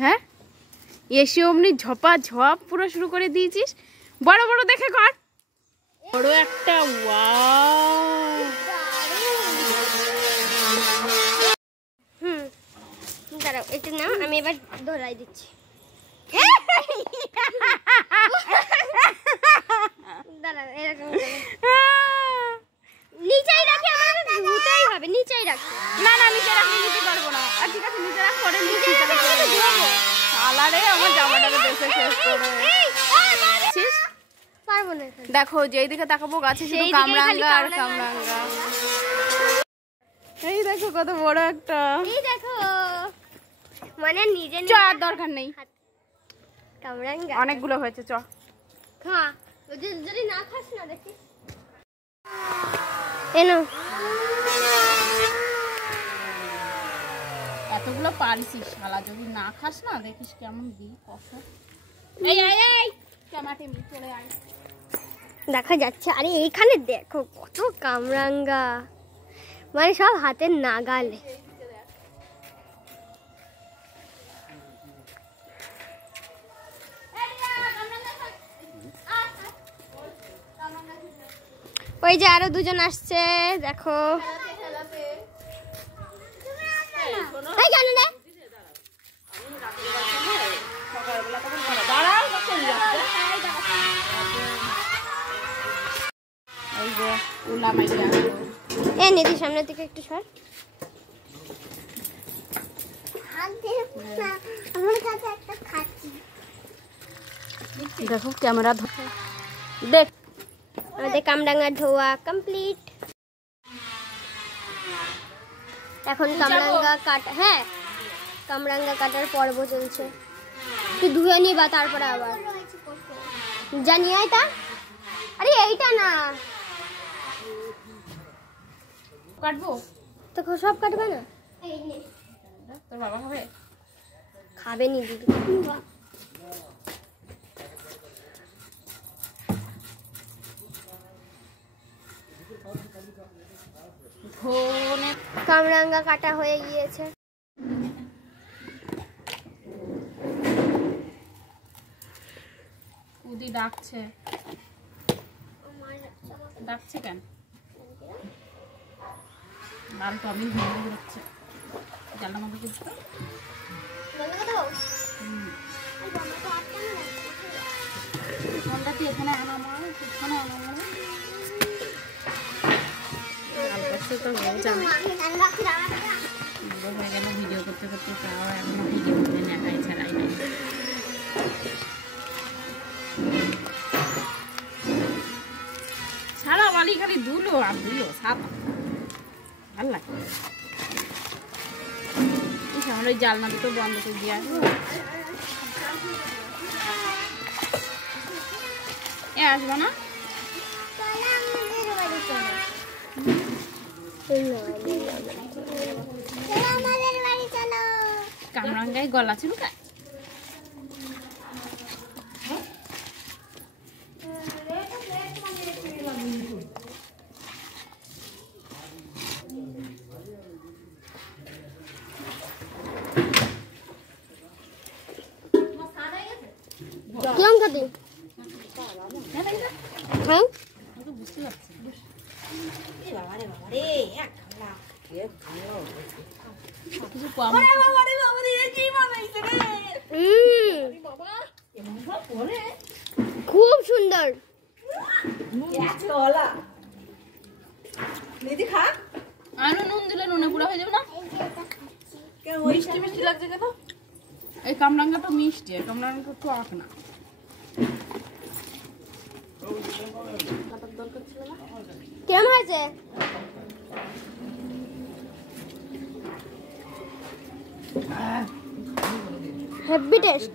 হ্যাঁ এসে অমনি ঝপা ঝপ পুরো শুরু করে দিয়েছিস। বড় বড় দেখে কর, বড় একটা। ওয়াও, দাঁড়াও এটা নাও, আমি এবার ধরাই দিচ্ছি। দাঁড়াও এরকম নিচেই রাখি, আমার ধুতেই হবে, নিচেই রাখি। না না নিচে রাখলে নিতে পারবো না। আর ঠিক আছে নিচে রাখ, পরে নিচে ধোবো। শালারে আমার জামাটাকে বেঁচে শেষ করে পারবো না। দেখো যেই দিকে তাকাবো গাছে শুধু কামরাঙ্গা আর কামরাঙ্গা। এই দেখো কত বড় একটা। এই দেখো মানে নিজে চ, আর দরকার নেই, কামরাঙ্গা অনেকগুলো হয়েছে। চ খা, যদি না খাস না দেখিস। এনো এতগুলো পারিসিস, শালা যদি না খাস না দেখিস কেমন দিই কষা। এই এই এই টমাটো মি চলে আয়। দেখা যাচ্ছে। আরে এইখানে দেখো কত কামরাঙ্গা, মানে সব হাতের নাগালে। ওই যে আরো দুজন আসছে দেখো। এই জানো না এ নিধি সামনের দিকে একটু সর। দেখো ক্যামেরা দেখ। আমাদের কামরাঙ্গা ধোয়া কমপ্লিট। এখন কামরাঙ্গা কাটা, হ্যাঁ কামরাঙ্গা কাটার পর্ব চলছে। তুই ধুয়ে নিবা তারপরে আবার জানিয়ে তা। আরে এইটা না কাটবো তো সব কাটবে না। তোর বাবা খাবে? খাবে নি দিদি। কামরাঙ্গা কাটা হয়ে গিয়েছে। উদি ডাকছে, ডাকছে কেন? লাল তো আমি ভেঙে বেরোচ্ছে। জানলাম আমাকে ফোনটা কি এখানে আনা মা, এখানে আনা মা। হয়ে গেল ভিডিও করতে করতে, তাও এখনো ভিডিও করে নেখাই ছাড়াই নাই। সারা বালি খালি ধুলো আর ধুলো, সাদা ভাল লাগে। আমার ওই জালনা দুটো বন্ধ করে দিয়ে আসবো। এ আসবো না, কামরাঙ্গায় গলা চুলকায়। কিরম খাতি? হ্যাঁ বুঝতে পারছি। কিছু কম খুব সুন্দর। নুন দিলে নুনে পুরো হয়ে যাবে না? মিষ্টি মিষ্টি লাগছে কেন? এই কামরাঙ্গাটা মিষ্টি, এই কামরাঙ্গাটা টক না। কেমন হয়েছে? Heavy taste.